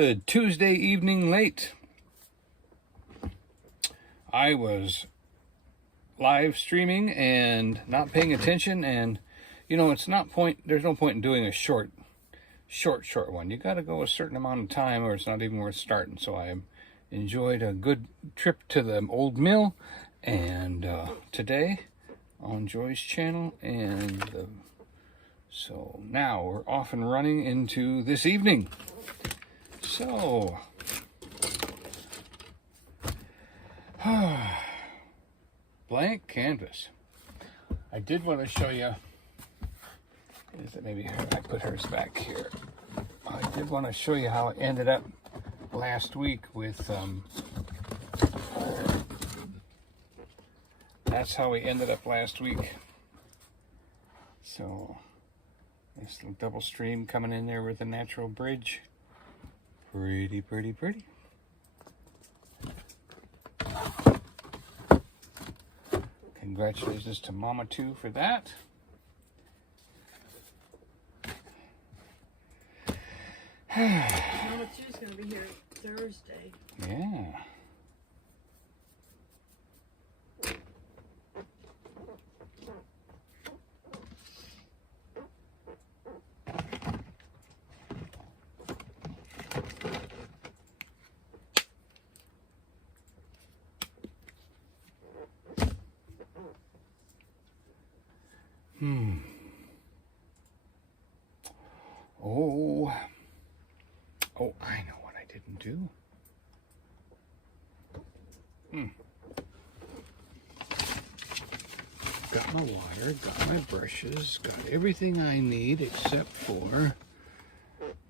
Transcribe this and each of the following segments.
Good Tuesday evening late. I was live streaming and not paying attention, and there's no point in doing a short one. You got to go a certain amount of time or it's not even worth starting. So I enjoyed a good trip to the old mill, and today on Joy's channel, and so now we're off and running into this evening. So blank canvas. I did want to show you, maybe I put hers back here. I did want to show you how it ended up last week with that's how we ended up last week. So this little double stream coming in there with a natural bridge. Pretty. Congratulations to Mama 2 for that. Mama 2's going to be here Thursday. Yeah. Oh, I know what I didn't do. Got my water, got my brushes, got everything I need except for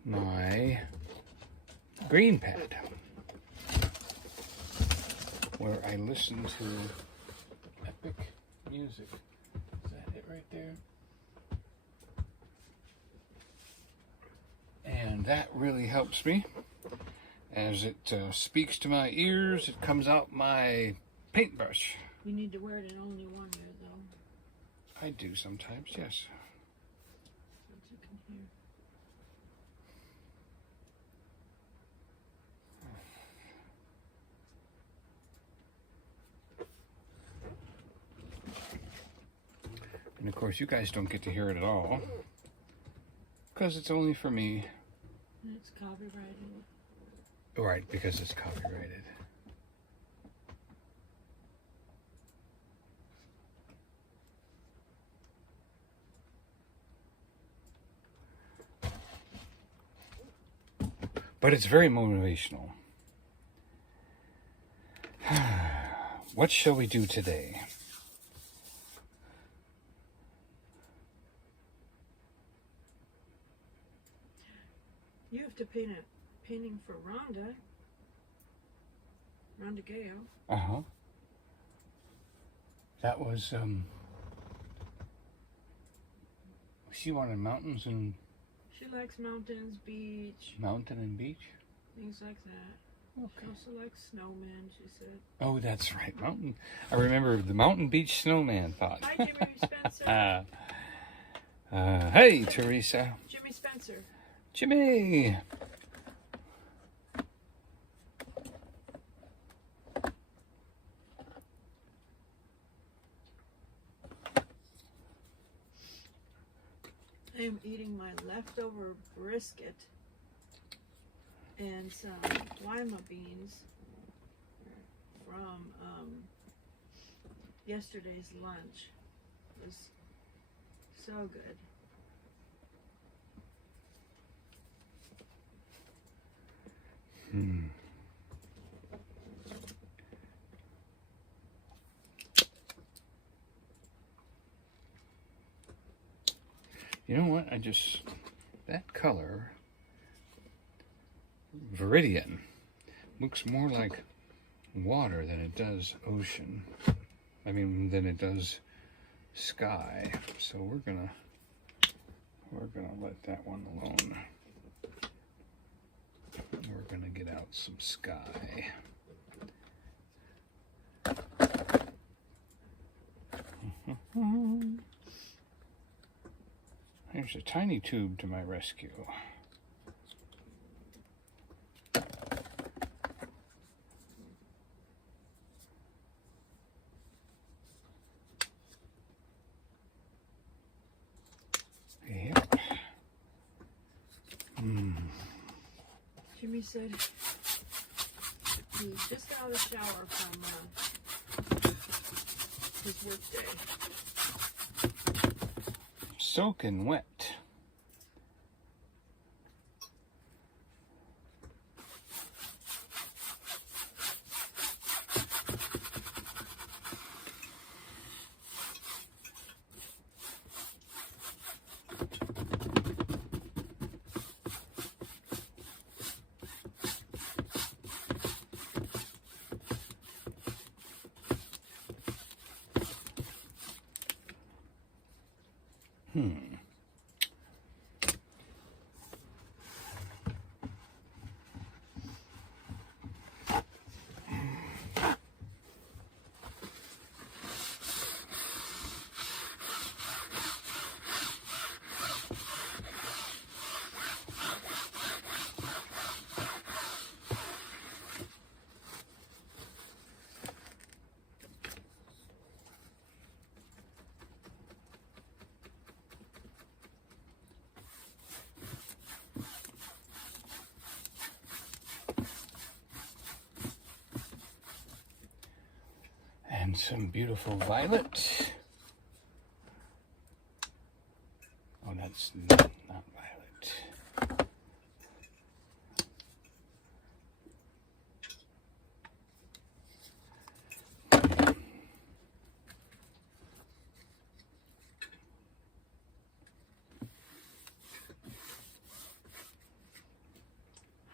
my green pad, where I listen to epic music. Is that it right there? And that really helps me as it speaks to my ears. It comes out my paintbrush. You need to wear it in only one ear, though. I do sometimes, yes. What you can hear. And of course, you guys don't get to hear it at all, because it's only for me. And it's copyrighted. Right, because it's copyrighted. But it's very motivational. What shall we do today? You have to paint a painting for Rhonda Gale. Uh-huh. That was, she wanted mountains and... She likes mountains, beach. Mountain and beach? Things like that. Okay. She also likes snowmen, she said. Oh, that's right. Mountain. I remember the mountain beach snowman thought. Hi, Jimmy Spencer. Hey, Teresa. Jimmy Spencer. Jimmy. I am eating my leftover brisket and some lima beans from yesterday's lunch. It was so good. You know what? That color, Viridian, looks more like water than it does ocean. Than it does sky. So we're gonna let that one alone. We're gonna get out some sky. There's a tiny tube to my rescue. Jimmy said he just got out of the shower from his work day. Soaking wet. And some beautiful violet. Oh, that's not violet.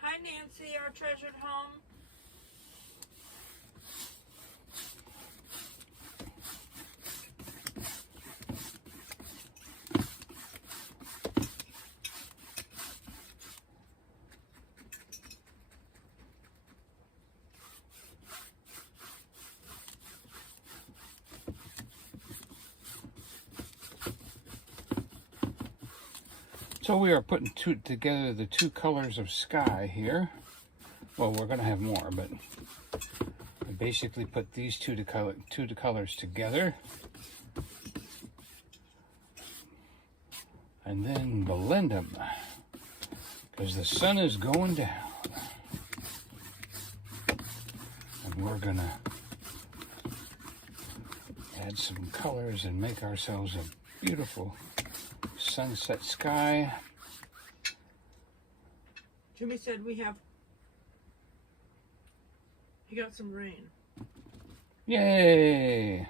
Hi, Nancy, our treasured home. So we are putting together the two colors of sky here. Well, we're going to have more, but I basically put these two colors together. And then blend them, because the sun is going down. And we're going to add some colors and make ourselves a beautiful sunset sky. Jimmy said he got some rain. Yay!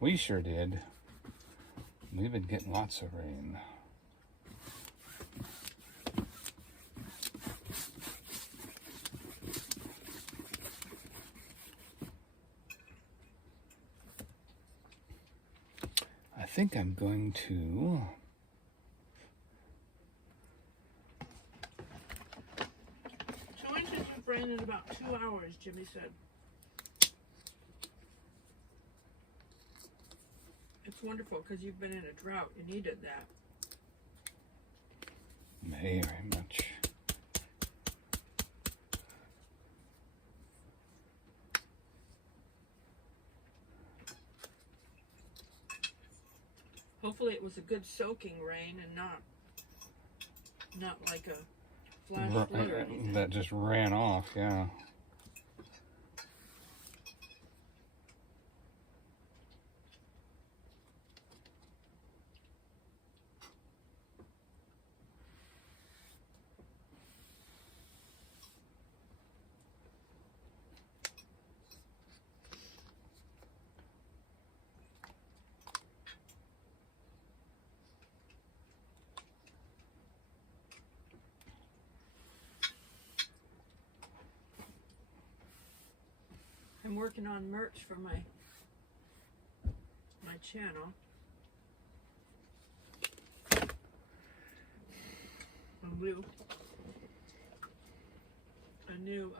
We sure did. We've been getting lots of rain. I think I'm going to So inches of rain in about 2 hours, Jimmy said. It's wonderful because you've been in a drought. You needed that. very much. Hopefully it was a good soaking rain and not like a flash flood or anything. That just ran off, yeah. I'm working on merch for my channel. A new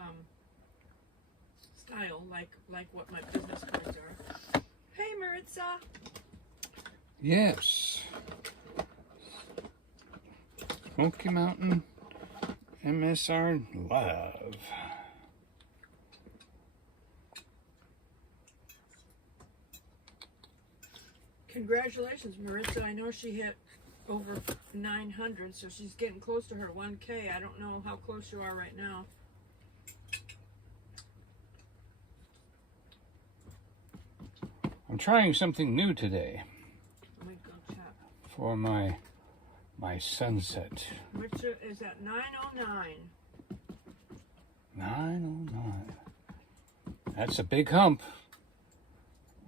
style like what my business cards are. Hey Maritza. Yes. Smoky Mountain MSR Love. Congratulations, Maritza. I know she hit over 900, so she's getting close to her 1K. I don't know how close you are right now. I'm trying something new today Let me go tap. for my sunset. Which is at 909. 909. That's a big hump.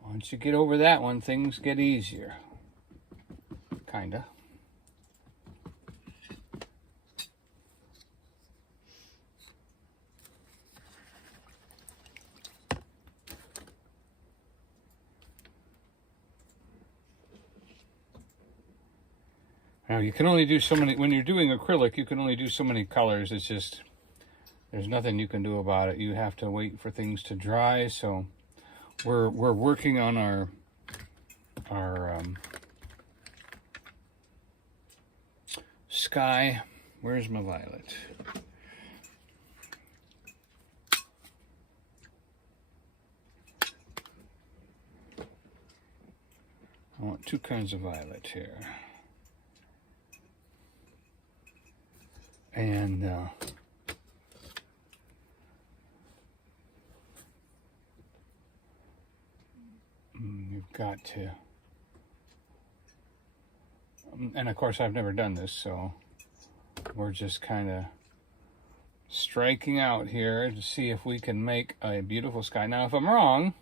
Once you get over that one, things get easier. Kinda. Now you can only do so many, when you're doing acrylic, you can only do so many colors. It's just, there's nothing you can do about it. You have to wait for things to dry. So we're working on our sky. Where's my violet? I want two kinds of violet here. And you've got to, and of course I've never done this, so we're just kind of striking out here to see if we can make a beautiful sky. Now if I'm wrong,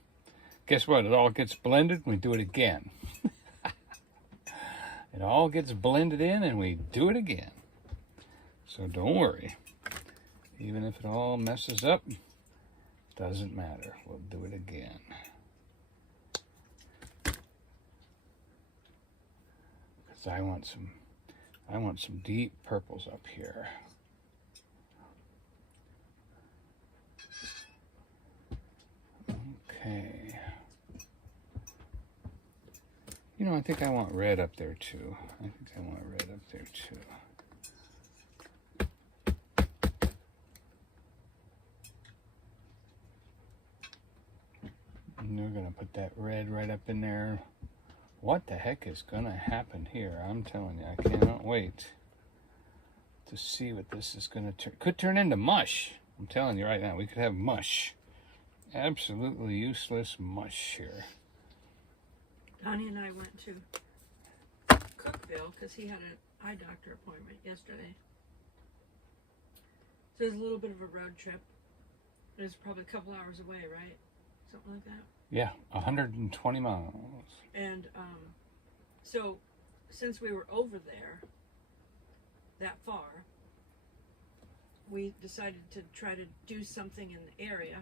guess what? It all gets blended and we do it again. It all gets blended in and we do it again. So don't worry. Even if it all messes up, doesn't matter. We'll do it again. Because I want some deep purples up here. Okay. You know, I think I want red up there too. I think I want red up there too. And we're gonna put that red right up in there. What the heck is gonna happen here? I'm telling you, I cannot wait to see what this is gonna turn. Could turn into mush. I'm telling you right now, we could have mush. Absolutely useless mush here. Donnie and I went to Cookville because he had an eye doctor appointment yesterday. So it was a little bit of a road trip. It was probably a couple hours away, right? Something like that. Yeah, 120 miles. And so since we were over there that far, we decided to try to do something in the area.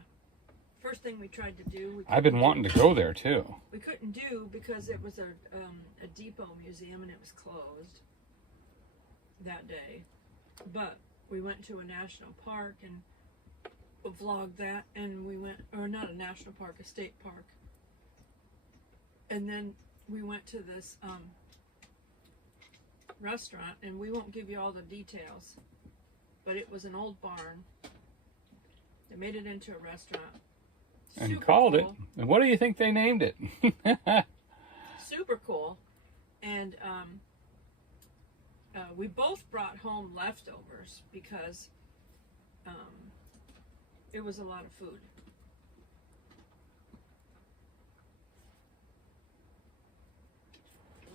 First thing we tried to do, I've been wanting to go there too. we couldn't do because it was a depot museum and it was closed that day. But we went to a national park and vlogged that, and we went, or not a national park, a state park. And then we went to this restaurant, and we won't give you all the details, but it was an old barn. They made it into a restaurant. And Super called cool. it. And what do you think they named it? Super cool. And we both brought home leftovers because it was a lot of food.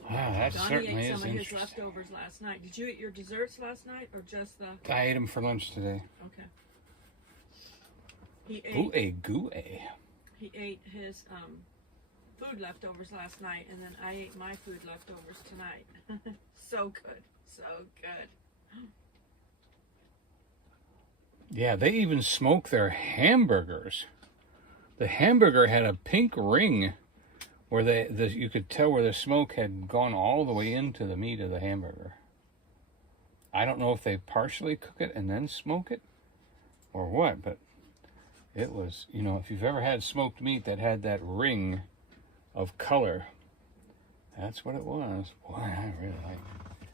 Wow, that Donnie certainly ate is some of his interesting. leftovers last night. Did you eat your desserts last night or just the... I ate them for lunch today. Okay. He ate his food leftovers last night, and then I ate my food leftovers tonight. So good. So good. Yeah, they even smoke their hamburgers. The hamburger had a pink ring where you could tell where the smoke had gone all the way into the meat of the hamburger. I don't know if they partially cook it and then smoke it or what, but it was, you know, if you've ever had smoked meat that had that ring of color, that's what it was. Boy, I really like it.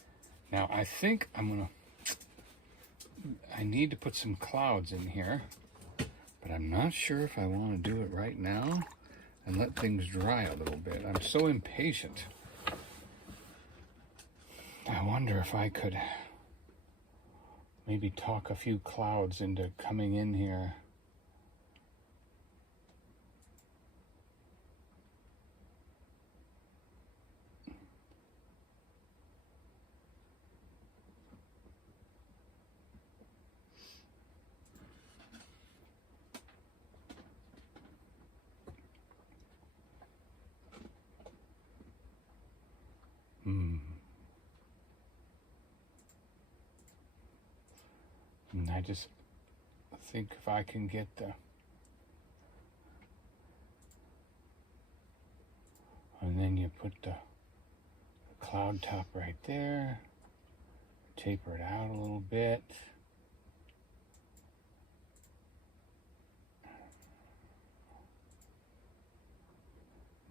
Now, I think I need to put some clouds in here, but I'm not sure if I want to do it right now and let things dry a little bit. I'm so impatient. I wonder if I could maybe talk a few clouds into coming in here. And I just think if I can get the, and then you put the cloud top right there, taper it out a little bit.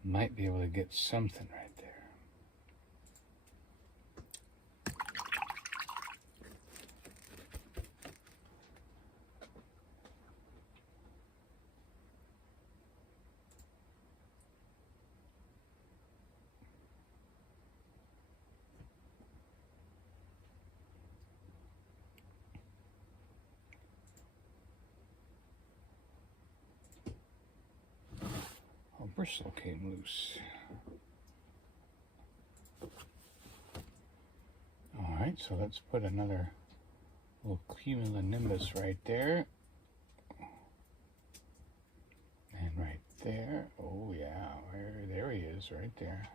Might be able to get something right there. Bristle came loose. All right, so let's put another little cumulonimbus right there. And right there. Oh yeah, there he is right there.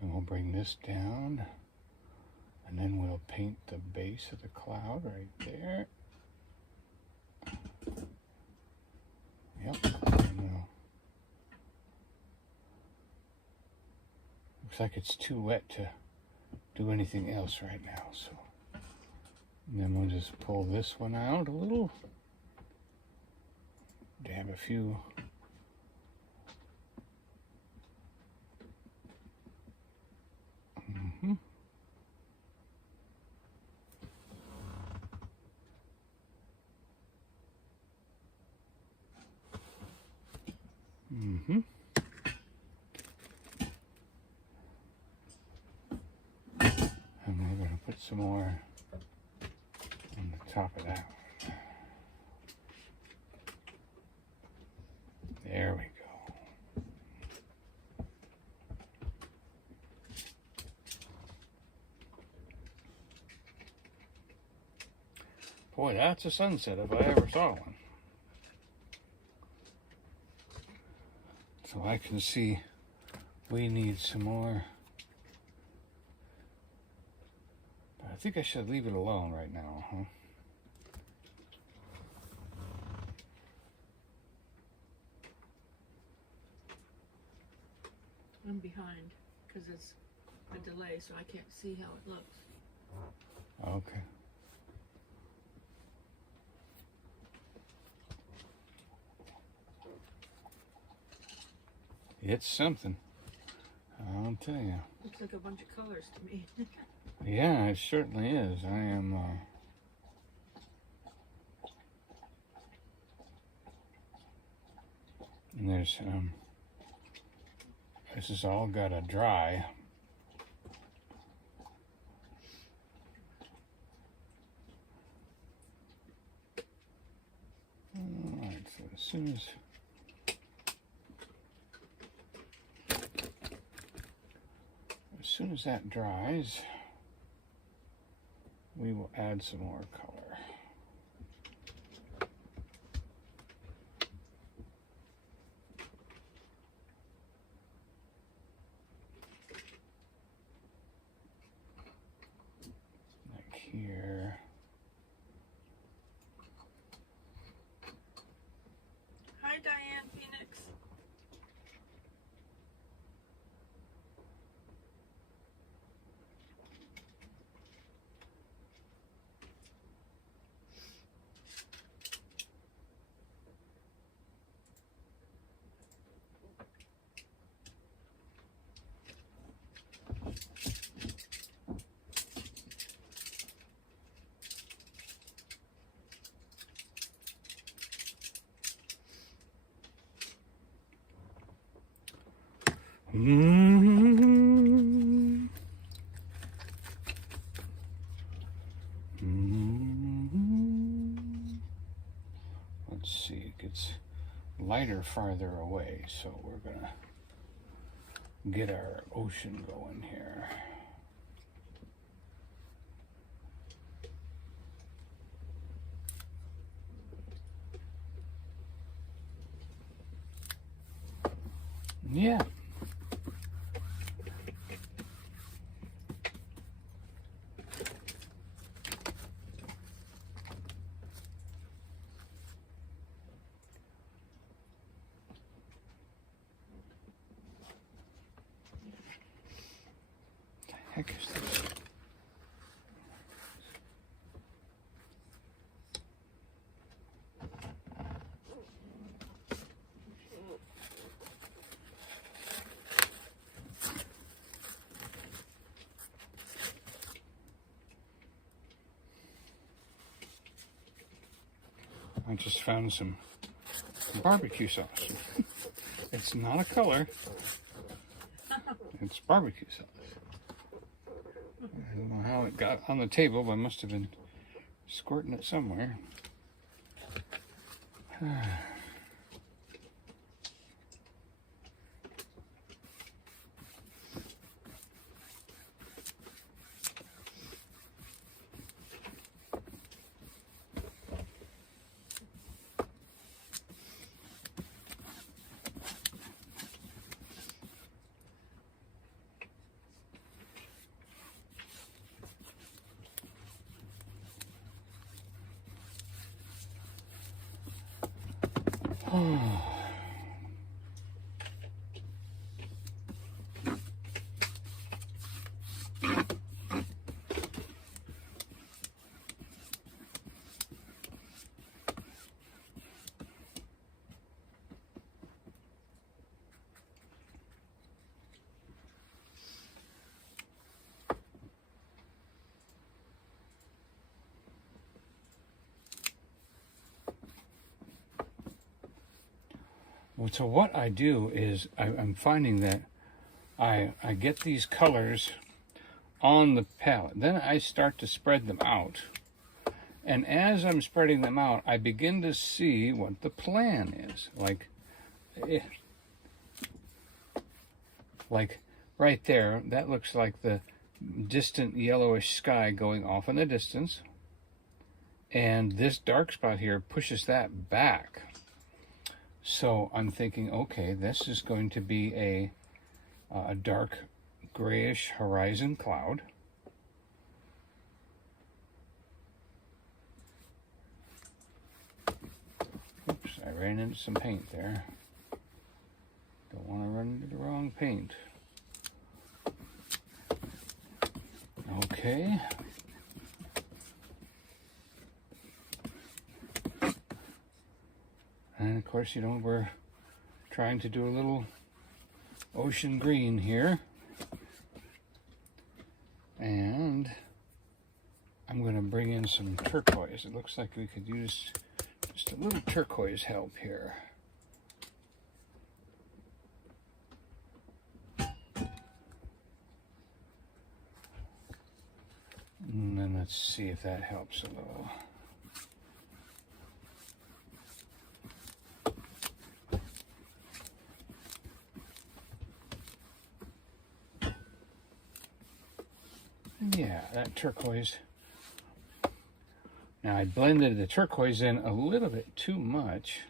And we'll bring this down. And then we'll paint the base of the cloud right there. Yep. And looks like it's too wet to do anything else right now, so and then we'll just pull this one out a little, dab a few and we're going to put some more on the top of that one. There we go. Boy, that's a sunset if I ever saw one. So I can see we need some more. But I think I should leave it alone right now, huh? I'm behind because it's a delay, so I can't see how it looks. Okay. It's something, I'll tell you. Looks like a bunch of colors to me. Yeah, it certainly is. I am, and there's, this has all got to dry. All right, so as soon as that dries, we will add some more color. Like here. Hi, Diane Phoenix. Let's see, it gets lighter farther away, so we're gonna get our ocean going here. Yeah. The heck is this? I just found some barbecue sauce. It's not a color. It's barbecue sauce. I don't know how it got on the table, but I must have been squirting it somewhere. Well, so what I do is I'm finding that I get these colors on the palette. Then I start to spread them out. And as I'm spreading them out, I begin to see what the plan is. Like right there, that looks like the distant yellowish sky going off in the distance. And this dark spot here pushes that back. So I'm thinking, okay, this is going to be a dark grayish horizon cloud. Oops, I ran into some paint there. Don't want to run into the wrong paint. Okay. And of course, you know, we're trying to do a little ocean green here. And I'm going to bring in some turquoise. It looks like we could use just a little turquoise help here. And then let's see if that helps a little. Yeah, that turquoise. Now I blended the turquoise in a little bit too much.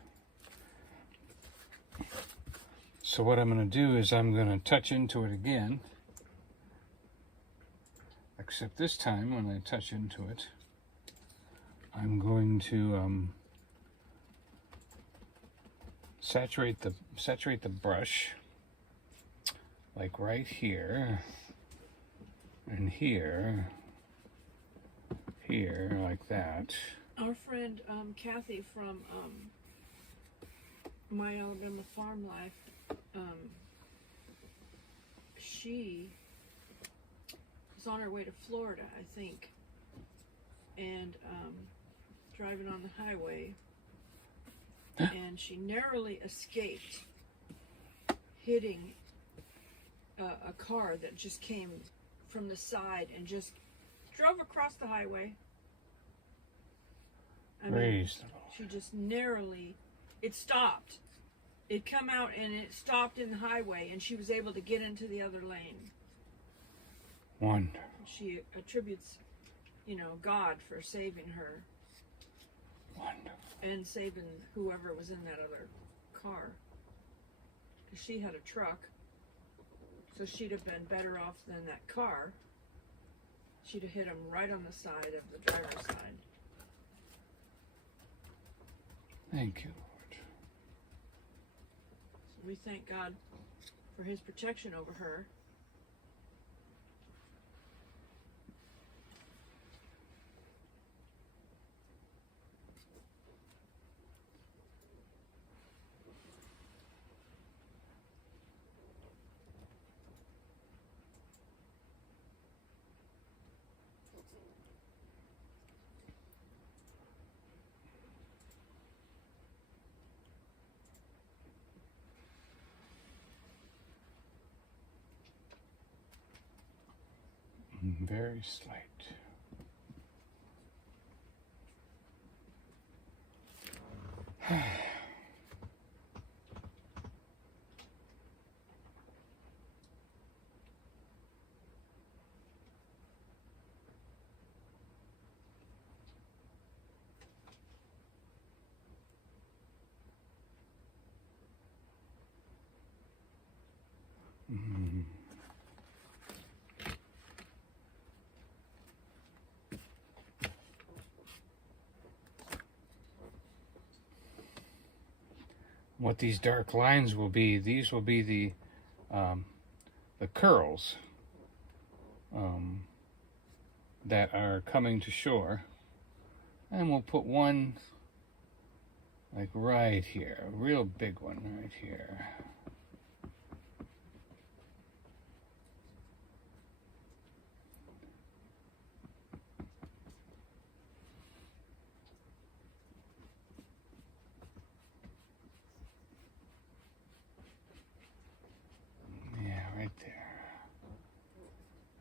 So what I'm going to do is I'm going to touch into it again. Except this time when I touch into it, I'm going to saturate the brush, like right here. And here, like that. Our friend Kathy from My Alabama Farm Life, she was on her way to Florida, I think, and driving on the highway, and she narrowly escaped hitting a car that just came from the side and just drove across the highway. Praise the Lord. She just narrowly, it stopped. It come out and it stopped in the highway, and she was able to get into the other lane. Wonderful. She attributes, God for saving her. Wonderful. And saving whoever was in that other car. Because she had a truck, so she'd have been better off than that car. She'd have hit him right on the side of the driver's side. Thank you, Lord. So we thank God for his protection over her. Very slight. What these dark lines will be, these will be the curls that are coming to shore. And we'll put one like right here, a real big one right here. Right there.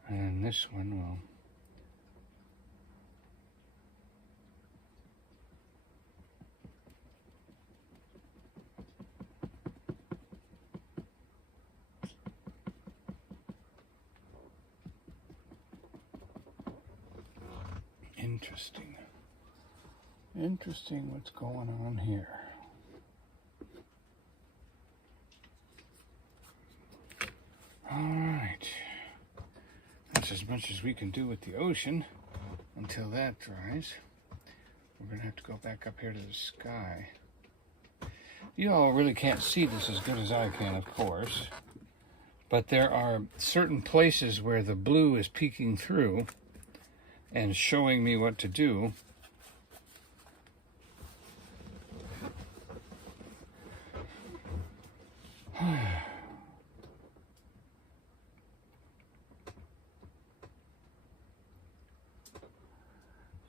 And this one will interesting what's going on here. Alright, that's as much as we can do with the ocean until that dries. We're going to have to go back up here to the sky. You all really can't see this as good as I can, of course, but there are certain places where the blue is peeking through and showing me what to do.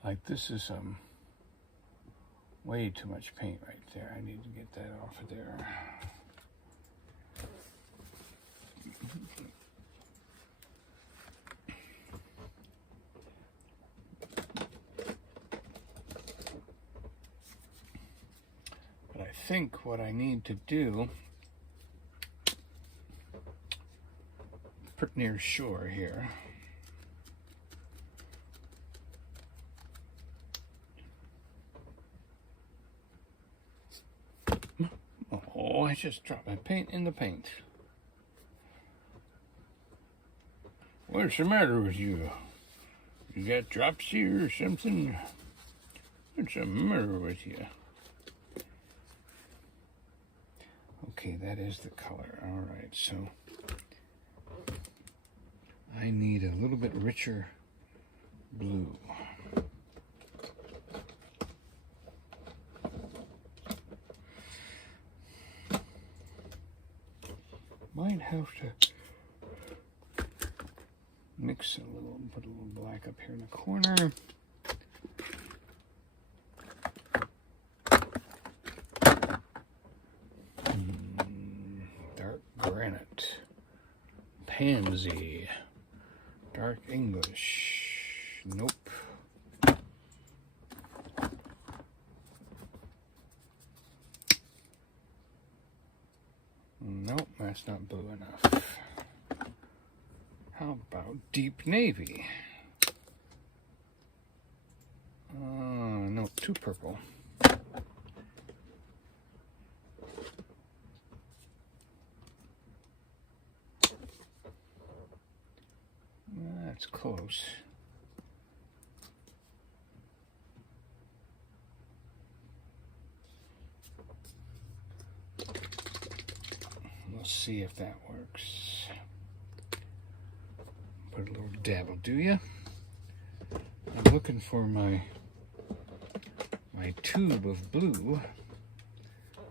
Like this is way too much paint right there. I need to get that off of there. But I think what I need to do, pretty near shore here, oh, I just dropped my paint in the paint. What's the matter with you? You got dropsy or something? What's the matter with you? Okay, that is the color. All right, so I need a little bit richer blue. Might have to mix a little, put a little black up here in the corner. Dark granite, pansy, dark English, nope. that's not blue enough. How about deep navy? No, too purple. That's close. We'll see if that works. Put a little dab will do ya. I'm looking for my tube of blue.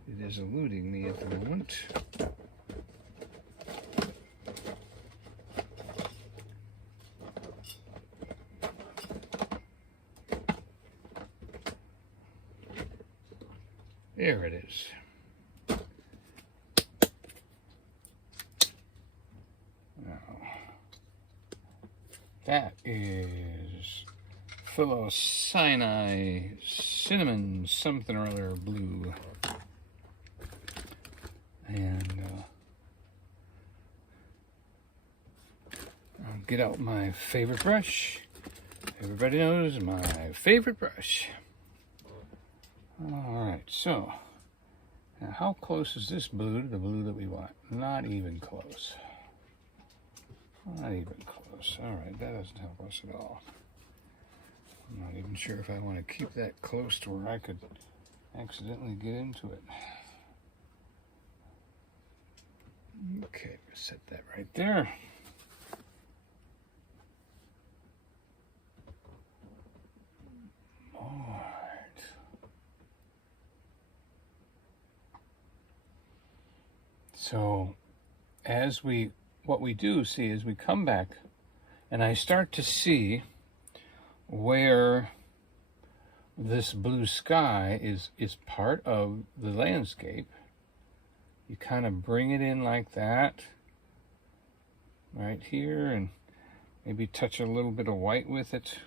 It is eluding me at the moment. There it is. Now, that is Philocyanide cinnamon something or other blue. And I'll get out my favorite brush. Everybody knows my favorite brush. Alright, so now how close is this blue to the blue that we want? Not even close. Not even close. Alright, that doesn't help us at all. I'm not even sure if I want to keep that close to where I could accidentally get into it. Okay, set that right there. Alright. So, what we do see is we come back and I start to see where this blue sky is part of the landscape. You kind of bring it in like that, right here, and maybe touch a little bit of white with it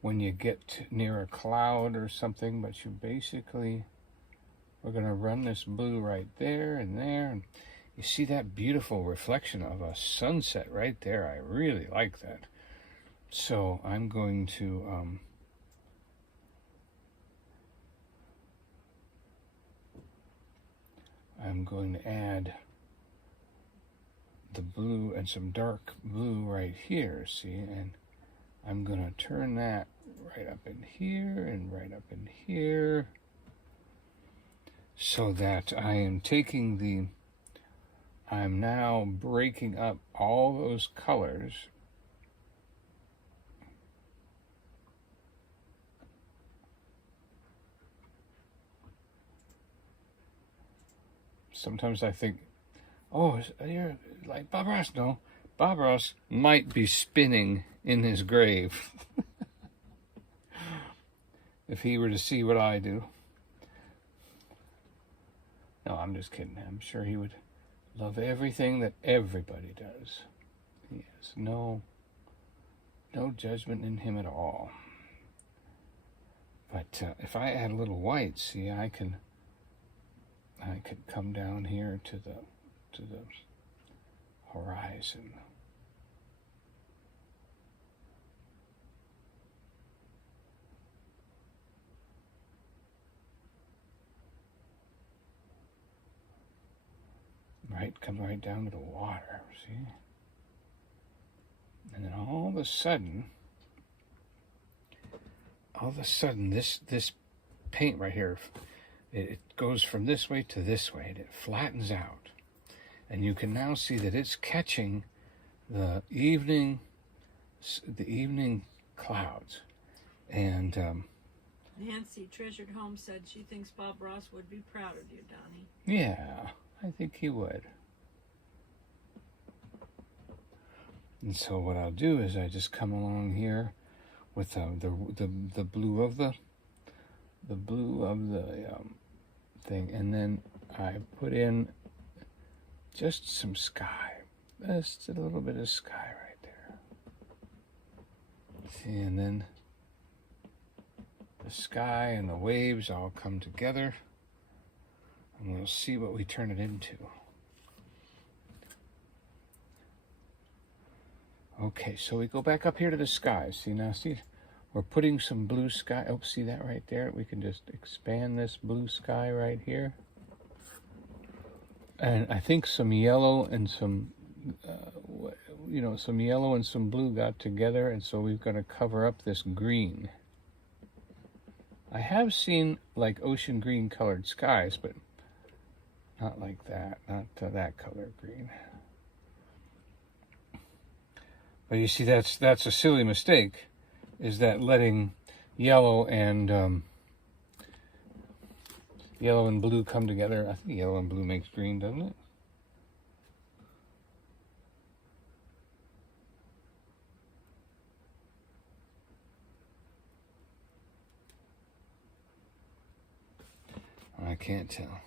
when you get near a cloud or something, but you basically, we're going to run this blue right there and there, and you see that beautiful reflection of a sunset right there. I really like that. So I'm going to add the blue and some dark blue right here, see, and I'm going to turn that right up in here and right up in here so that I'm now breaking up all those colors sometimes I think, oh, you're like Bob Ross. No, Bob Ross might be spinning in his grave if he were to see what I do. No, I'm just kidding. I'm sure he would love everything that everybody does. He has no judgment in him at all. But if I add a little white, see, I could come down here to the horizon. Right, come right down to the water, see? And then all of a sudden, this paint right here, it goes from this way to this way, and it flattens out. And you can now see that it's catching the evening clouds. And Nancy Treasured Home said she thinks Bob Ross would be proud of you, Donnie. yeah, I think he would. And so what I'll do is I just come along here with the blue of the thing, and then I put in just some sky, just a little bit of sky right there. See, and then the sky and the waves all come together, and we'll see what we turn it into. Okay, so we go back up here to the sky. See now, see, we're putting some blue sky. Oh, see that right there? We can just expand this blue sky right here. And I think some yellow and some, some yellow and some blue got together, and so we've got to cover up this green. I have seen like ocean green colored skies, but not like that, not that color green. But you see, that's a silly mistake, is that letting yellow and blue come together. I think yellow and blue makes green, doesn't it? I can't tell.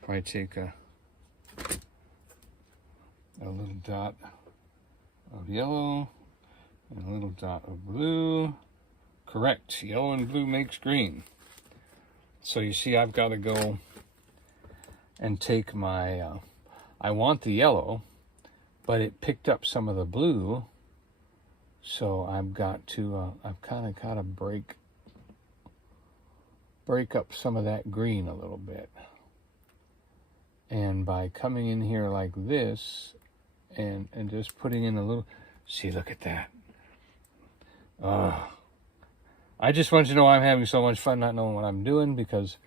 Probably take a little dot of yellow and a little dot of blue. Correct. Yellow and blue makes green. So you see, I've got to go and take my, I want the yellow, but it picked up some of the blue. So I've got to, I've kind of got to break up some of that green a little bit. And by coming in here like this and just putting in a little, see, look at that. I just want you to know I'm having so much fun not knowing what I'm doing, because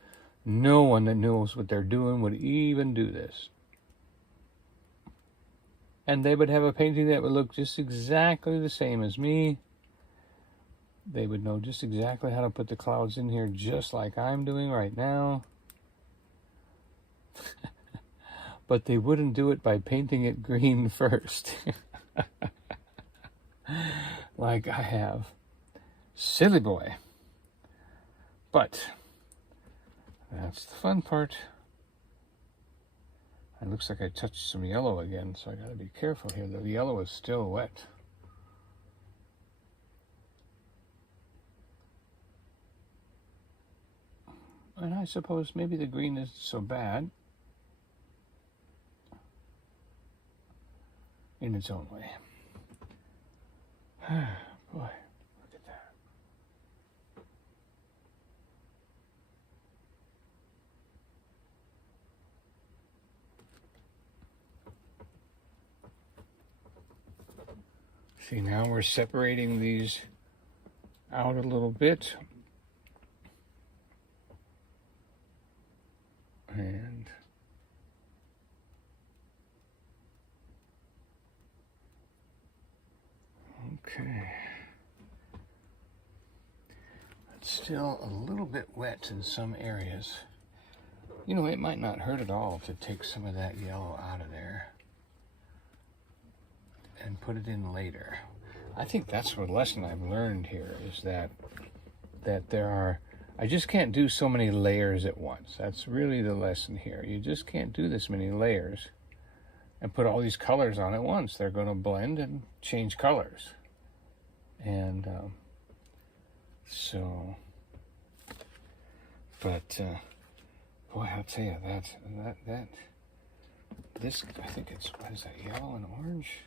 no one that knows what they're doing would even do this. And they would have a painting that would look just exactly the same as me. They would know just exactly how to put the clouds in here, just like I'm doing right now. But they wouldn't do it by painting it green first. Like I have. Silly boy. But that's the fun part. It looks like I touched some yellow again, so I gotta be careful here. The yellow is still wet. And I suppose maybe the green isn't so bad in its own way. Boy, look at that. See, now we're separating these out a little bit. And okay, it's still a little bit wet in some areas. You know, it might not hurt at all to take some of that yellow out of there and put it in later. I think that's what lesson I've learned here, is that there are, I just can't do so many layers at once. That's really the lesson here. You just can't do this many layers and put all these colors on at once. They're going to blend and change colors. And boy, I'll tell you, this, I think it's, what is that, yellow and orange?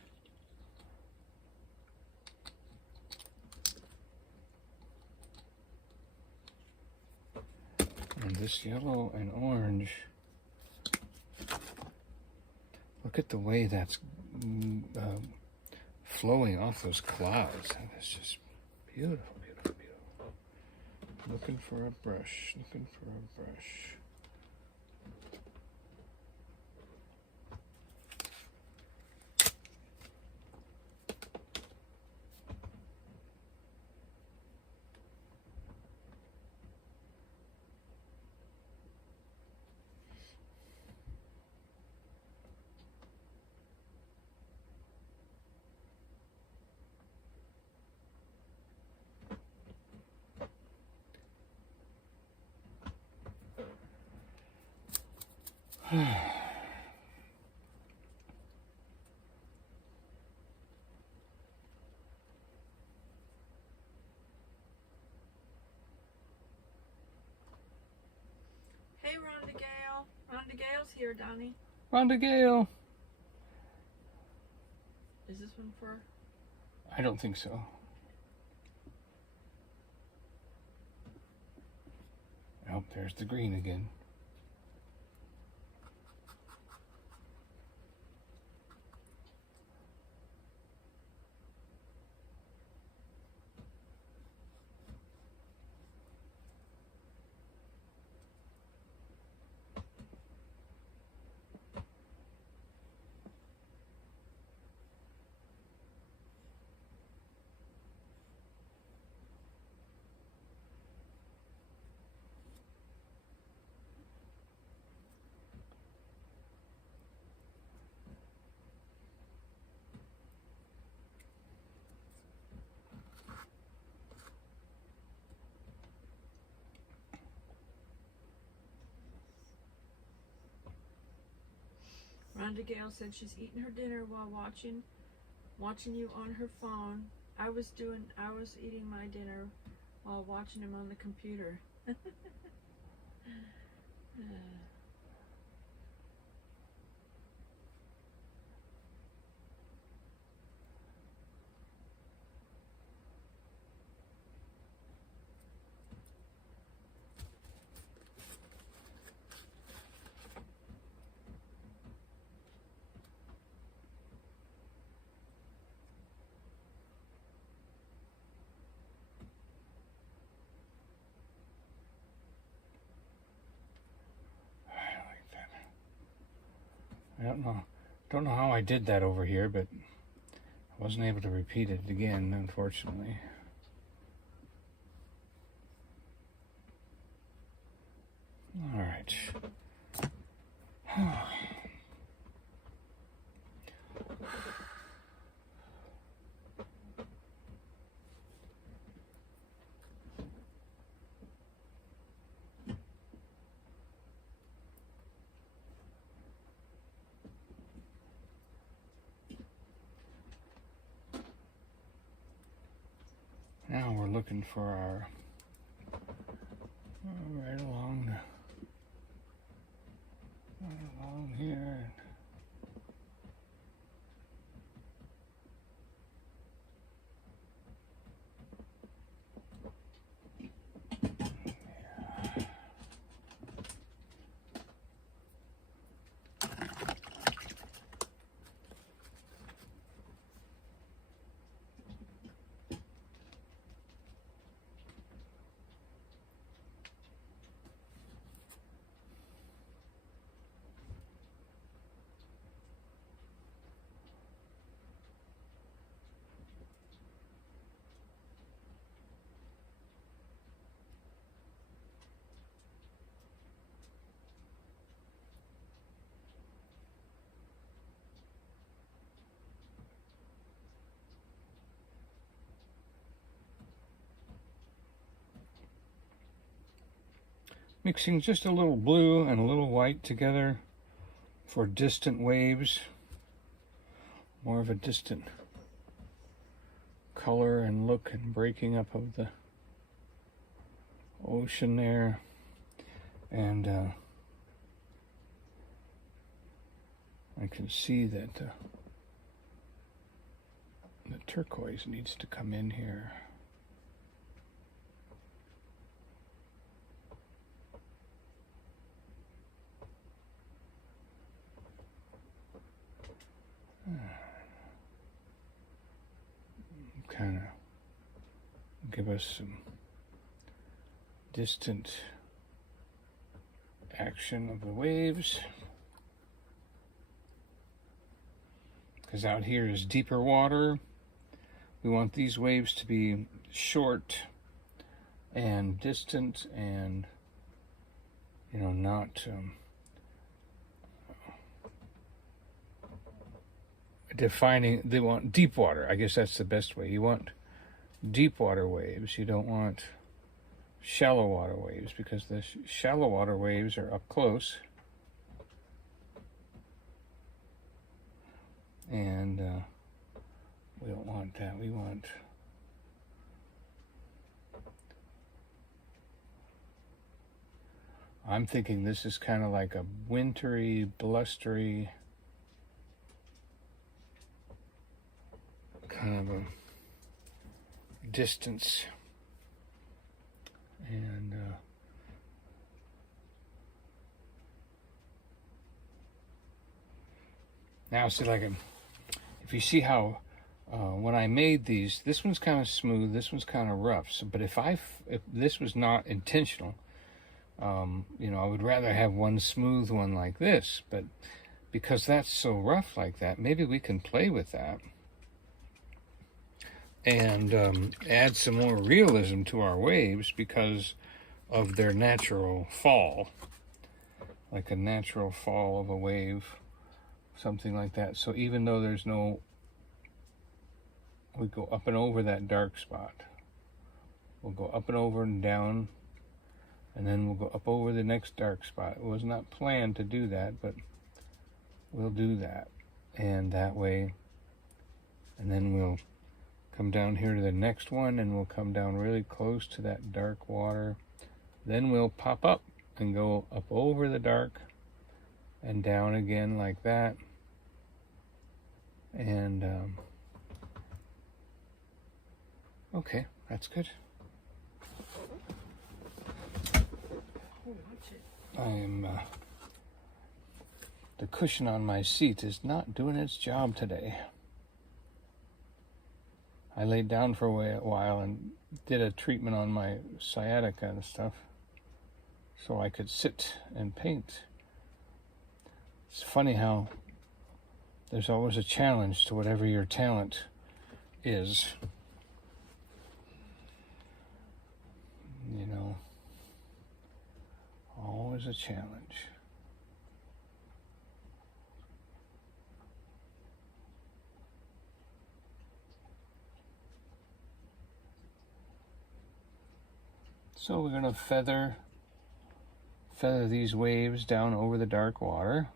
And this yellow and orange, look at the way that's flowing off those clouds. That's just beautiful, beautiful, beautiful. Looking for a brush, looking for a brush. Hey, Rhonda Gale. Rhonda Gale's here, Donnie. Rhonda Gale. this one for? I don't think so. Oh, there's the green again. Rhonda Gale said she's eating her dinner while watching you on her phone. I was eating my dinner while watching him on the computer. I don't know how I did that over here, but I wasn't able to repeat it again, unfortunately. All right. Now we're looking for our right along here. Mixing just a little blue and a little white together for distant waves. More of a distant color and look and breaking up of the ocean there. And I can see that the turquoise needs to come in here. Kind of give us some distant action of the waves, because out here is deeper water. We want these waves to be short and distant and, you know, not defining. They want deep water. I guess that's the best way. You want deep water waves. You don't want shallow water waves, because the shallow water waves are up close, and we don't want that. We want I'm thinking this is kind of like a wintry, blustery kind of a distance. And now see, like, if you see how when I made these, this one's kind of smooth, this one's kind of rough. So, but if this was not intentional, you know, I would rather have one smooth one like this. But because that's so rough like that, maybe we can play with that and add some more realism to our waves because of their natural fall, like a natural fall of a wave, something like that. So even though there's no, we go up and over that dark spot. We'll go up and over and down, and then we'll go up over the next dark spot. It was not planned to do that, but we'll do that. And that way, and then we'll come down here to the next one, and we'll come down really close to that dark water. Then we'll pop up and go up over the dark and down again like that. And okay, that's good. I'm the cushion on my seat is not doing its job today. I laid down for a while and did a treatment on my sciatica and stuff so I could sit and paint. It's funny how there's always a challenge to whatever your talent is. You know, always a challenge. So we're going to feather these waves down over the dark water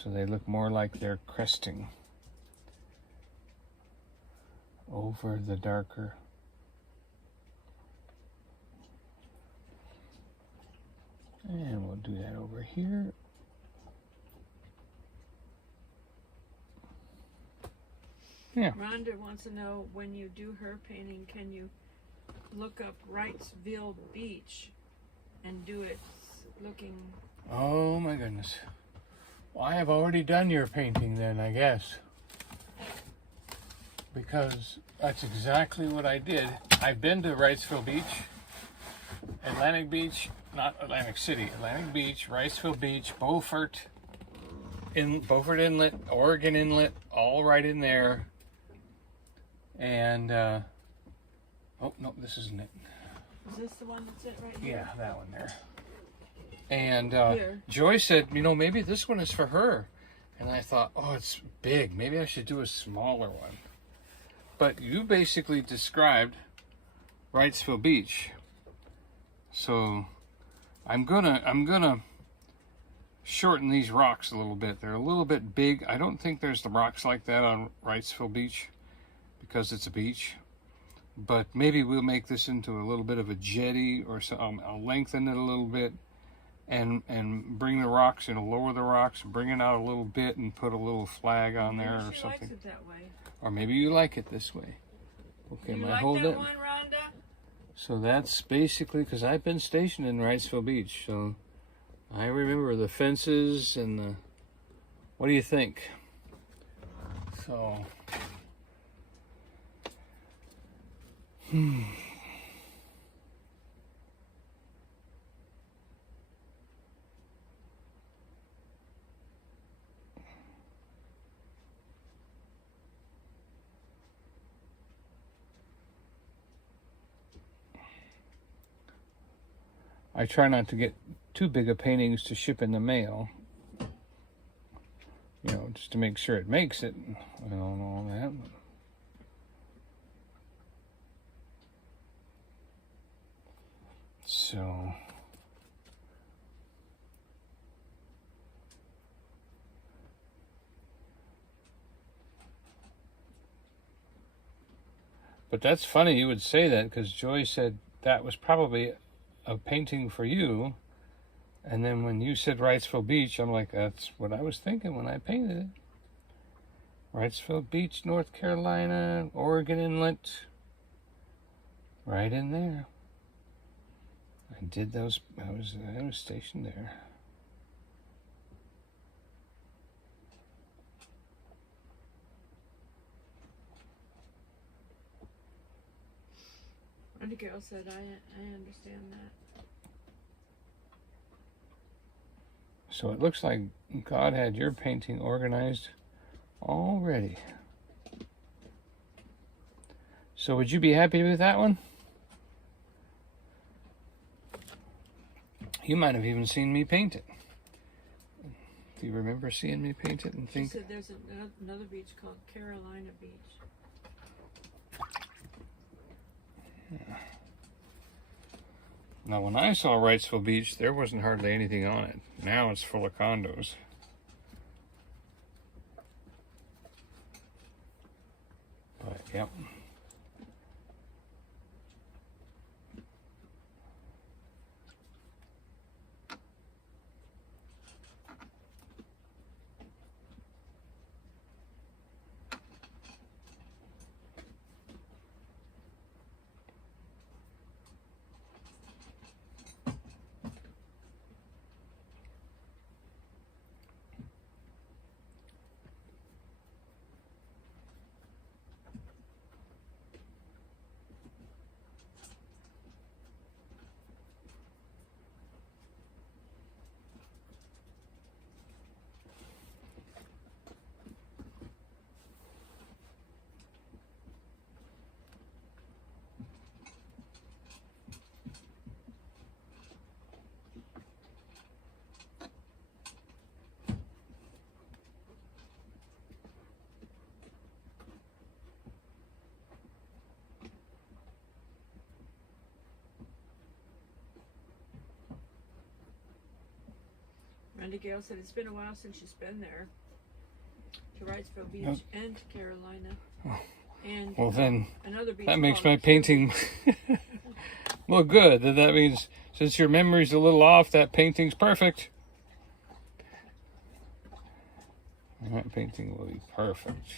so they look more like they're cresting over the darker. And we'll do that over here. Yeah. Rhonda wants to know, when you do her painting, can you look up Wrightsville Beach and do it looking... Oh my goodness. Well, I have already done your painting then, I guess. Because that's exactly what I did. I've been to Wrightsville Beach, Atlantic Beach, not Atlantic City, Atlantic Beach, Wrightsville Beach, Beaufort Inlet, Oregon Inlet, all right in there. And, oh, no, this isn't it. Is this the one that's it right here? Yeah, that one there. And Joy said, you know, maybe this one is for her. And I thought, oh, it's big. Maybe I should do a smaller one. But you basically described Wrightsville Beach. So I'm gonna shorten these rocks a little bit. They're a little bit big. I don't think there's the rocks like that on Wrightsville Beach because it's a beach. But maybe we'll make this into a little bit of a jetty or something. I'll lengthen it a little bit and bring the rocks, lower the rocks, bring it out a little bit and put a little flag on there or something. Likes it that way. Or maybe you like it this way. Okay, you am I like holding that it? one, Rhonda? So that's basically, because I've been stationed in Wrightsville Beach, so I remember the fences and the, what do you think? So, I try not to get too big of paintings to ship in the mail. You know, just to make sure it makes it. I don't know all that. So, but that's funny you would say that, because Joy said that was probably a painting for you, and then when you said Wrightsville Beach, I'm like, that's what I was thinking when I painted it. Wrightsville Beach, North Carolina, Oregon Inlet. Right in there. I did those. I was stationed there. And the girl said, I understand that. So it looks like God had your painting organized already. So would you be happy with that one? You might have even seen me paint it. Do you remember seeing me paint it and She think? said there's another beach called Carolina Beach. Yeah. Now, when I saw Wrightsville Beach, there wasn't hardly anything on it. Now it's full of condos. But, yep. Randy Gale said it's been a while since she's been there. To Wrightsville Beach Yep. and to Carolina. Oh. And Well, then another beach that makes called my painting look good. That means since your memory's a little off, that painting's perfect. And that painting will be perfect.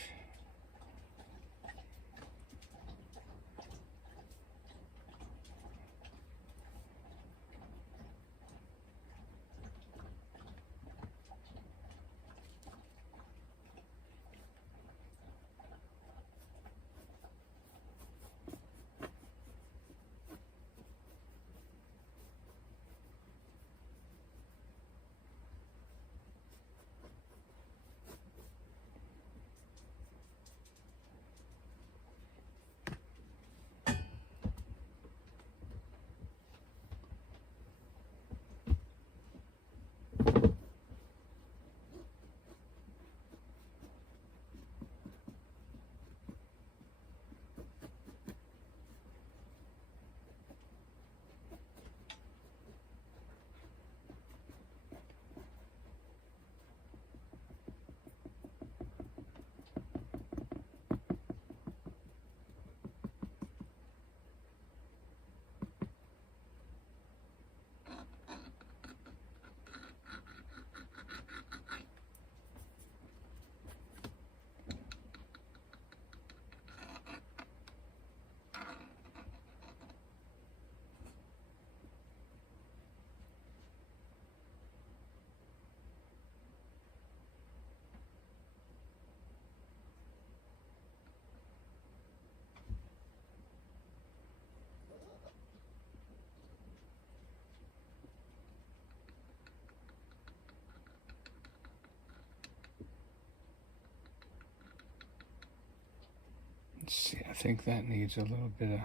Let's see, I think that needs a little bit of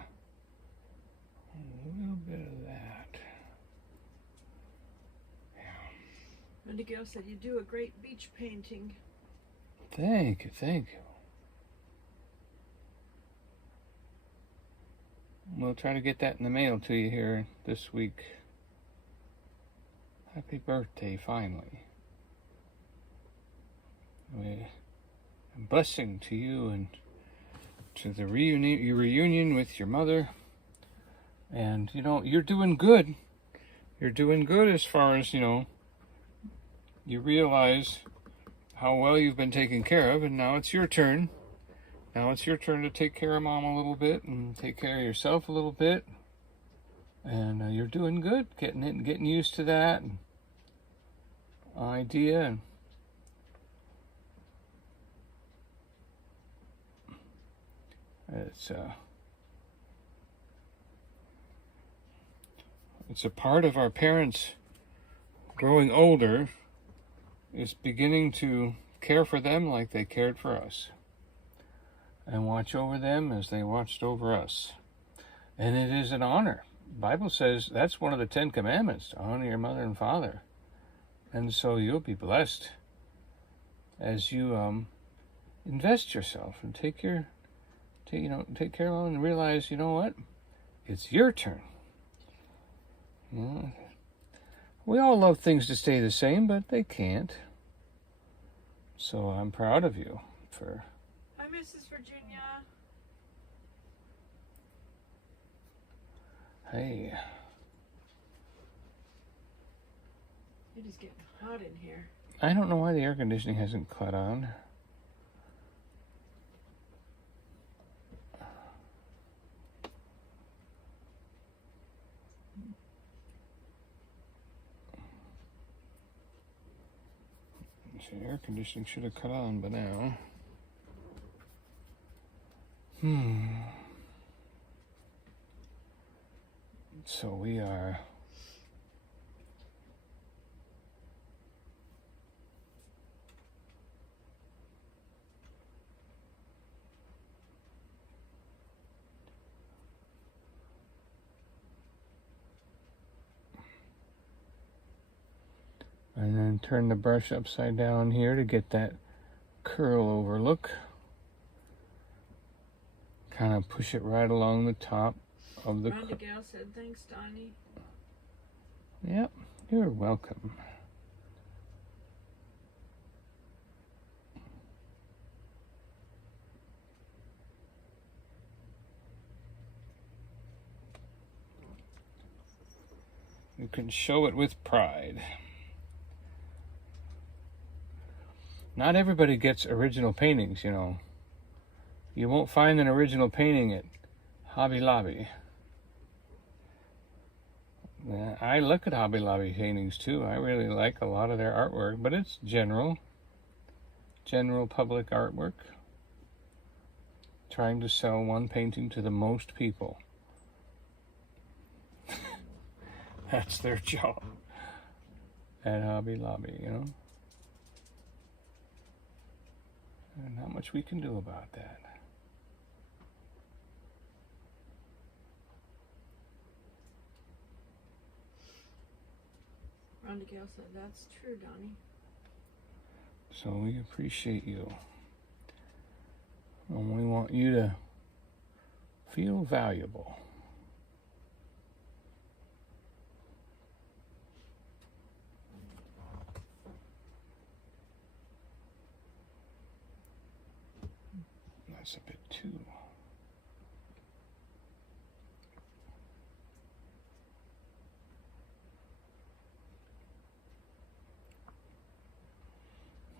that. Randy Gale said you do a great beach painting. Thank you, thank you. We'll try to get that in the mail to you here this week. Happy birthday, finally. A blessing to you and to the reunion with your mother. And, you know, you're doing good. You're doing good as far as, you know, you realize how well you've been taken care of, and now it's your turn. Now it's your turn to take care of Mom a little bit and take care of yourself a little bit. And you're doing good, getting used to that idea. And it's a part of our parents growing older is beginning to care for them like they cared for us, and watch over them as they watched over us. And it is an honor. The Bible says that's one of the 10 Commandments, to honor your mother and father. And so you'll be blessed as you invest yourself and take care of them, and realize, you know what? It's your turn. You know, we all love things to stay the same, but they can't. So I'm proud of you for... Hi, Mrs. Virginia. Hey. It is getting hot in here. I don't know why the air conditioning hasn't caught on. The air conditioning should have cut on by now. So we are... And then turn the brush upside down here to get that curl over look. Kind of push it right along the top of the... Rhonda Gale said, thanks, Donnie. Yep, you're welcome. You can show it with pride. Not everybody gets original paintings, you know. You won't find an original painting at Hobby Lobby. I look at Hobby Lobby paintings too. I really like a lot of their artwork, but it's general public artwork. Trying to sell one painting to the most people. That's their job at Hobby Lobby, you know. And not much we can do about that. Rhonda Gale said, that's true, Donnie. So we appreciate you. And we want you to feel valuable. That's a bit too...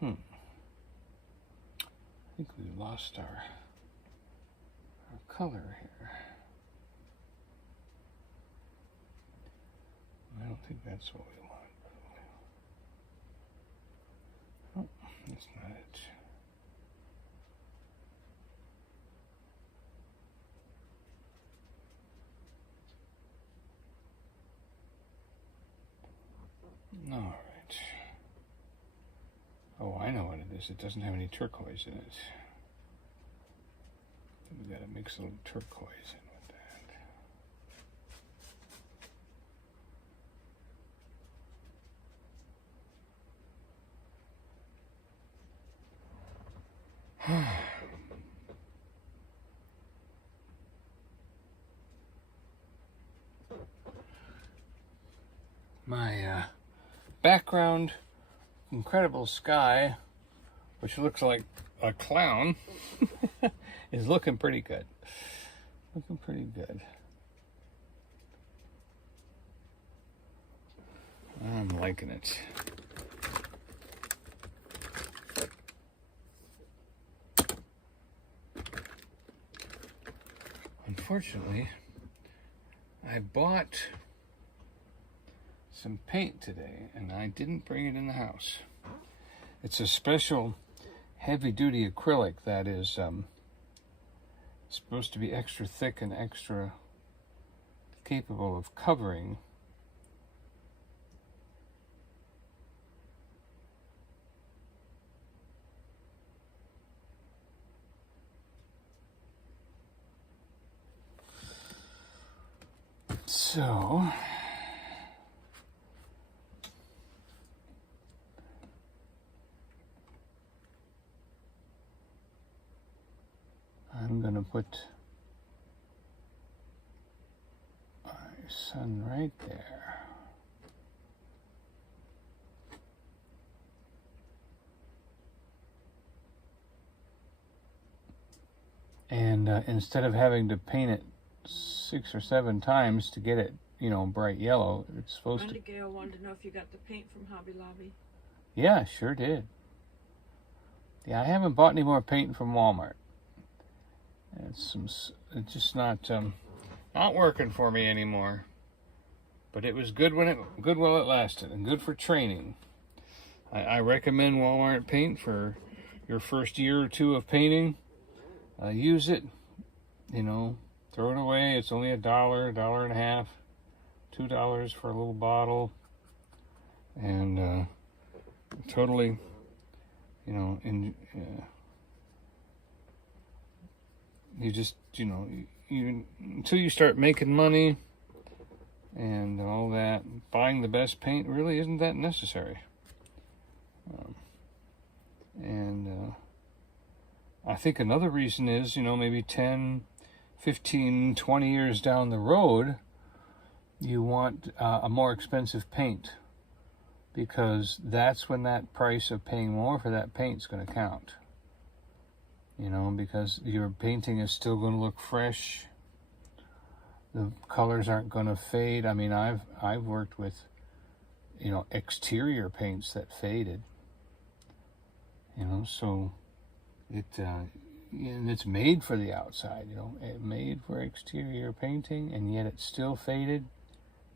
I think we lost our color here. I don't think that's what we want. Oh, that's not it. All right. Oh, I know what it is. It doesn't have any turquoise in it. We gotta mix a little turquoise in with that. My background, incredible sky, which looks like a clown, is looking pretty good. Looking pretty good. I'm liking it. unfortunately, I bought some paint today, and I didn't bring it in the house. It's a special heavy-duty acrylic that is supposed to be extra thick and extra capable of covering so I'm gonna put my sun right there. And instead of having to paint it 6 or 7 times to get it, bright yellow, it's supposed to. Gail wanted to know if you got the paint from Hobby Lobby. Yeah, sure did. Yeah, I haven't bought any more paint from Walmart. It's just not working for me anymore. But it was good while it lasted, and good for training. I recommend Walmart paint for your first year or two of painting. Use it, throw it away. It's only $1, $1.50, $2 for a little bottle, and totally, you just, until you start making money and all that, buying the best paint really isn't that necessary. I think another reason is, maybe 10, 15, 20 years down the road, you want a more expensive paint, because that's when that price of paying more for that paint is going to count. Because your painting is still going to look fresh. The colors aren't going to fade. I mean, I've worked with, exterior paints that faded. So and it's made for the outside, it made for exterior painting, and yet it's still faded.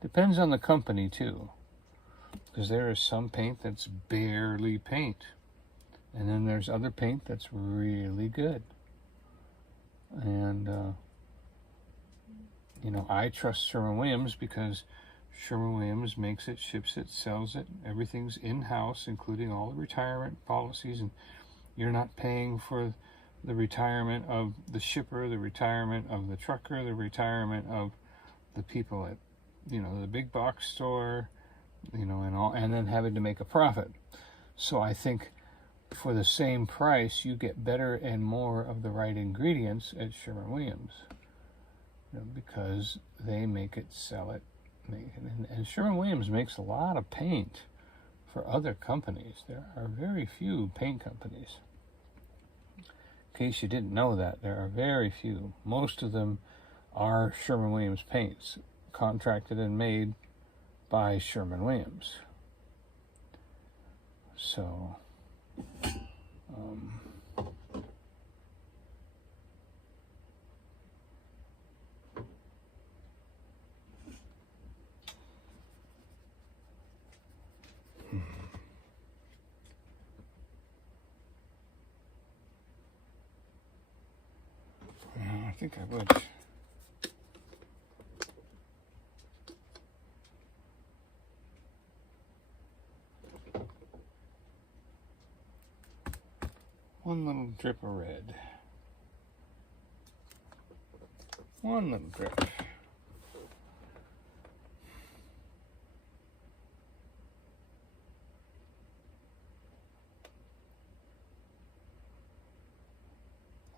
Depends on the company too, because there is some paint that's barely paint, and then there's other paint that's really good. And I trust Sherwin-Williams because Sherwin-Williams makes it, ships it, sells it. Everything's in-house, including all the retirement policies, and you're not paying for the retirement of the shipper, the retirement of the trucker, the retirement of the people at, the big box store, and then having to make a profit. So I think for the same price, you get better and more of the right ingredients at Sherwin-Williams, because they make it, sell it, and Sherwin-Williams makes a lot of paint for other companies. There are very few paint companies. In case you didn't know that, there are very few. Most of them are Sherwin-Williams paints, contracted and made by Sherwin-Williams. So, I think I would. One little drip of red. One little drip.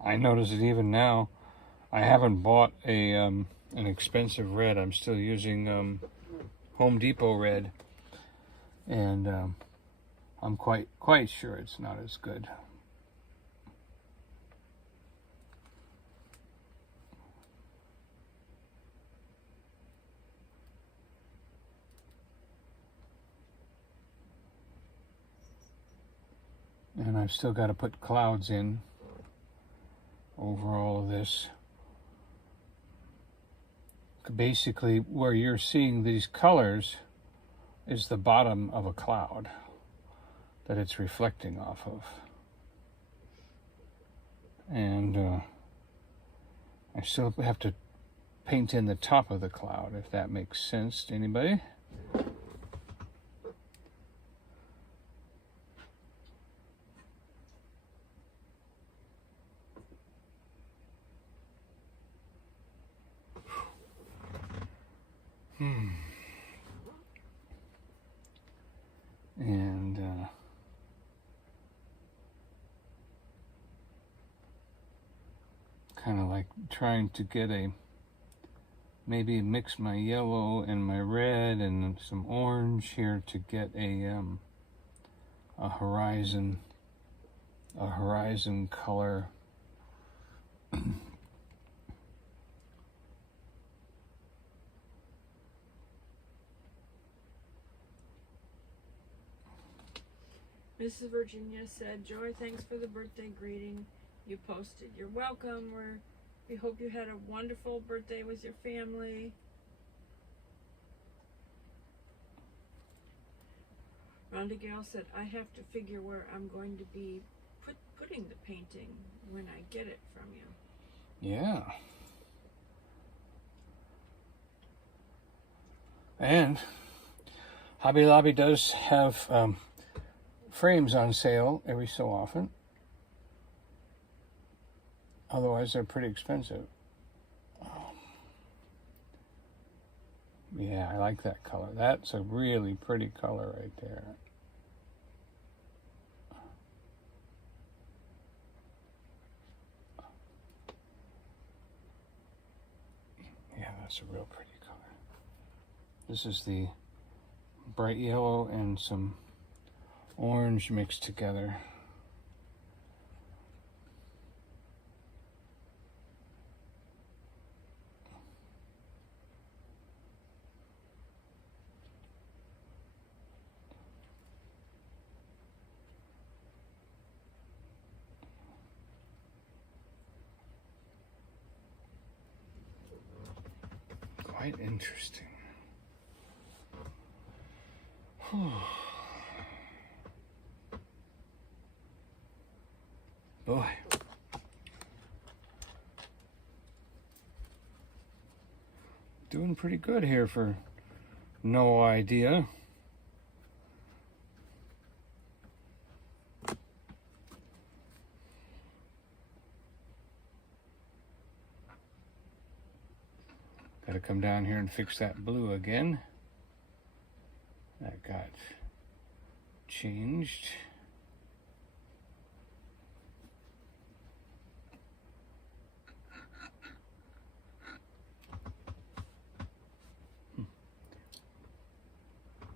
I notice it even now. I haven't bought an expensive red. I'm still using Home Depot red, and I'm quite sure it's not as good. And I've still got to put clouds in over all of this. basically where you're seeing these colors is the bottom of a cloud that it's reflecting off of. And I still have to paint in the top of the cloud, if that makes sense to anybody. And kind of like trying to get maybe mix my yellow and my red and some orange here to get a horizon color. Mrs. Virginia said, Joy, thanks for the birthday greeting you posted. You're welcome. We hope you had a wonderful birthday with your family. Rhonda Gale said, I have to figure where I'm going to be putting the painting when I get it from you. Yeah. And Hobby Lobby does have frames on sale every so often. Otherwise, they're pretty expensive. Yeah, I like that color. That's a really pretty color right there. Yeah, that's a real pretty color. This is the bright yellow and some orange mixed together. Quite interesting. Boy. Doing pretty good here for no idea. Got to come down here and fix that blue again. That got changed.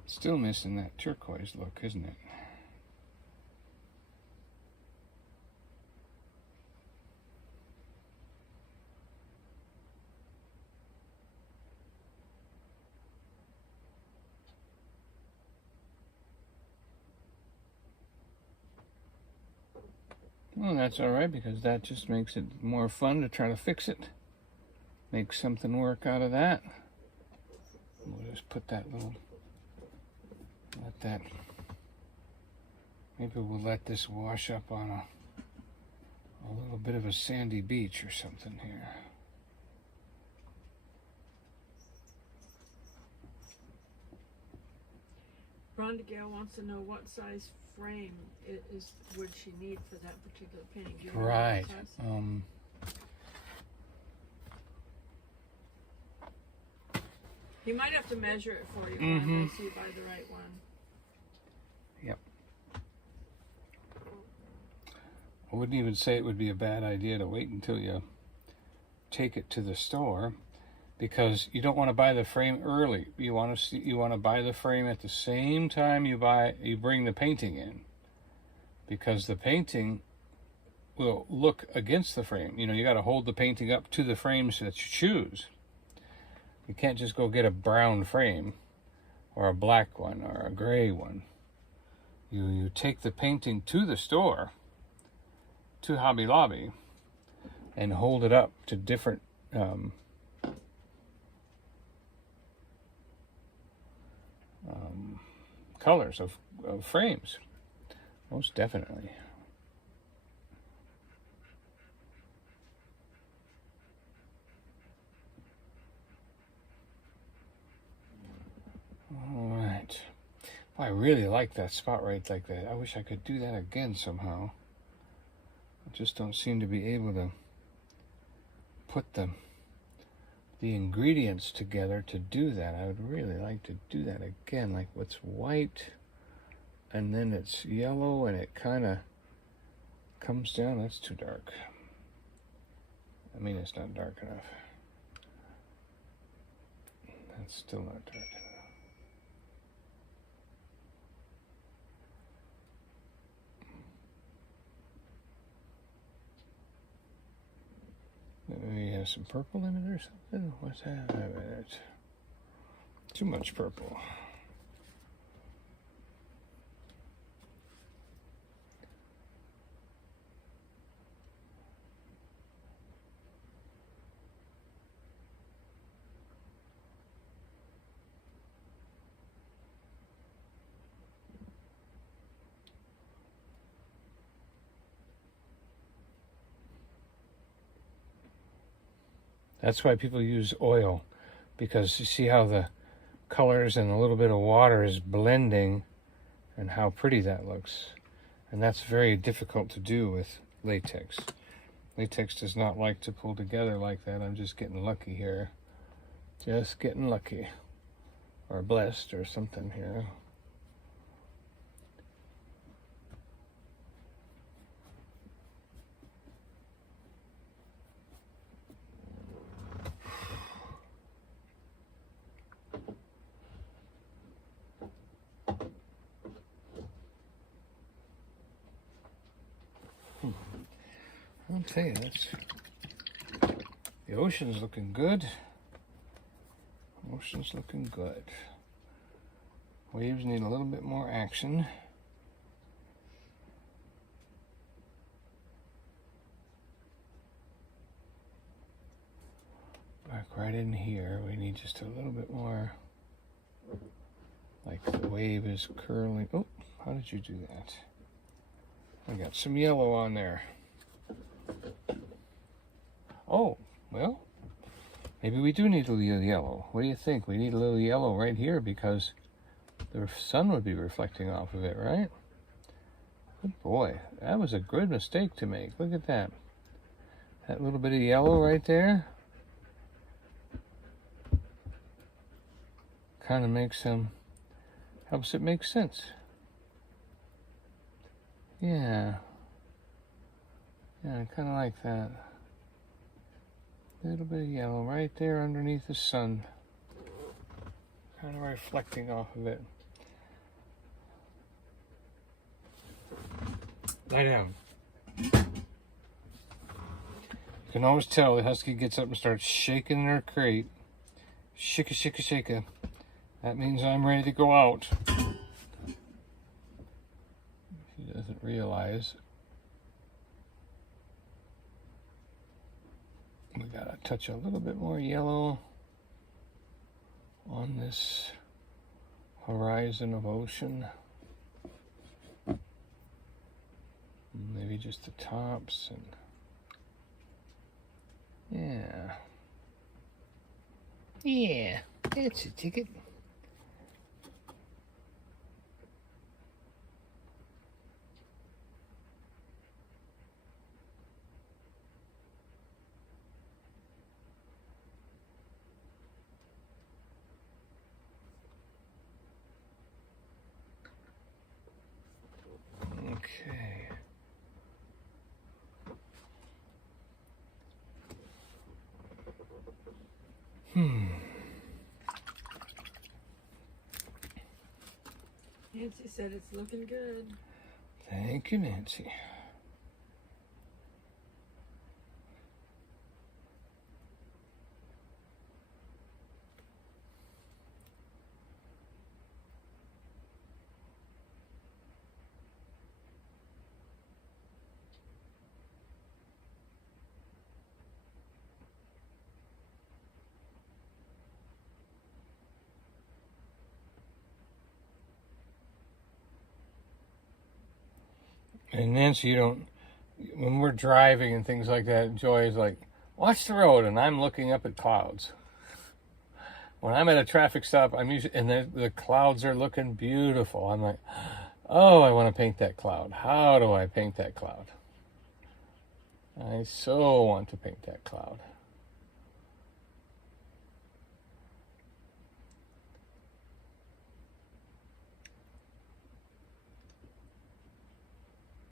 Still missing that turquoise look, isn't it? Well, that's all right, because that just makes it more fun to try to fix it. Make something work out of that. We'll just put that little, maybe we'll let this wash up on a little bit of a sandy beach or something here. Rhonda Gale wants to know what size frame would she need for that particular painting. Do you know Right. what size? You might have to measure it for you, Rhonda, so you buy the right one. Yep. I wouldn't even say it would be a bad idea to wait until you take it to the store, because you don't want to buy the frame early. You want to buy the frame at the same time you bring the painting in, because the painting will look against the frame. You know, you got to hold the painting up to the frames that you choose. You can't just go get a brown frame or a black one or a gray one. You take the painting to the store, to Hobby Lobby, and hold it up to different colors of frames. Most definitely. All right. I really like that spot right like that. I wish I could do that again somehow. I just don't seem to be able to put the ingredients together to do that. I would really like to do that again. Like what's white and then it's yellow and it kind of comes down. That's too dark. I mean, it's not dark enough. That's still not dark enough. Maybe have some purple in it or something. What's that in it? Too much purple. That's why people use oil, because you see how the colors and a little bit of water is blending and how pretty that looks. And that's very difficult to do with latex. Latex does not like to pull together like that. I'm just getting lucky here. Just getting lucky. Or blessed or something here. I'll tell you, the ocean's looking good. Ocean's looking good. Waves need a little bit more action. Back right in here, we need just a little bit more, like the wave is curling. Oh, how did you do that? I got some yellow on there. Oh, well, maybe we do need a little yellow. What do you think? We need a little yellow right here because the sun would be reflecting off of it, right? Good boy. That was a good mistake to make. Look at that. That little bit of yellow right there kind of makes helps it make sense. Yeah. Yeah, I kind of like that. A little bit of yellow right there underneath the sun. Kind of reflecting off of it. Lie down. You can always tell the husky gets up and starts shaking in her crate. Shika, shika, shika. That means I'm ready to go out. She doesn't realize. We gotta touch a little bit more yellow on this horizon of ocean. Maybe just the tops and yeah. Yeah, that's a ticket. Okay. Nancy said it's looking good. Thank you, Nancy. And Nancy, you don't, when we're driving and things like that, Joy is like, watch the road, and I'm looking up at clouds. When I'm at a traffic stop, I'm usually, and the clouds are looking beautiful. I'm like, oh, I want to paint that cloud. How do I paint that cloud? I so want to paint that cloud.